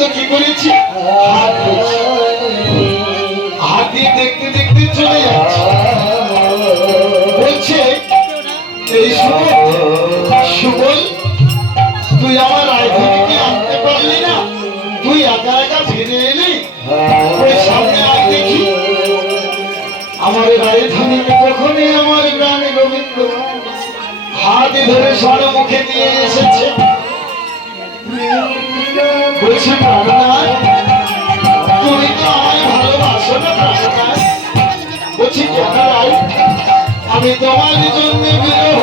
তো কি করেছি, হাত দিয়ে দেখতে দেখতে চলে যাচ্ছে। বলছে এই সুবল, তুই আমার রায়ধনীকে আনতে পারলি না, তুই একা একা ফিরে এলি। ওই সামনে আয় দেখি। আমার রায়ধনীকে তখনই আমার গ্রামে গোবিন্দ হাতে ধরে স্বর্ণমুখে নিয়ে এসেছে। বলছি প্রাণনাথ, তুমি তো আমায় ভালোবাসো না প্রাণনাথ? বলছি কেন রাই, আমি তোমার জন্য বিরহ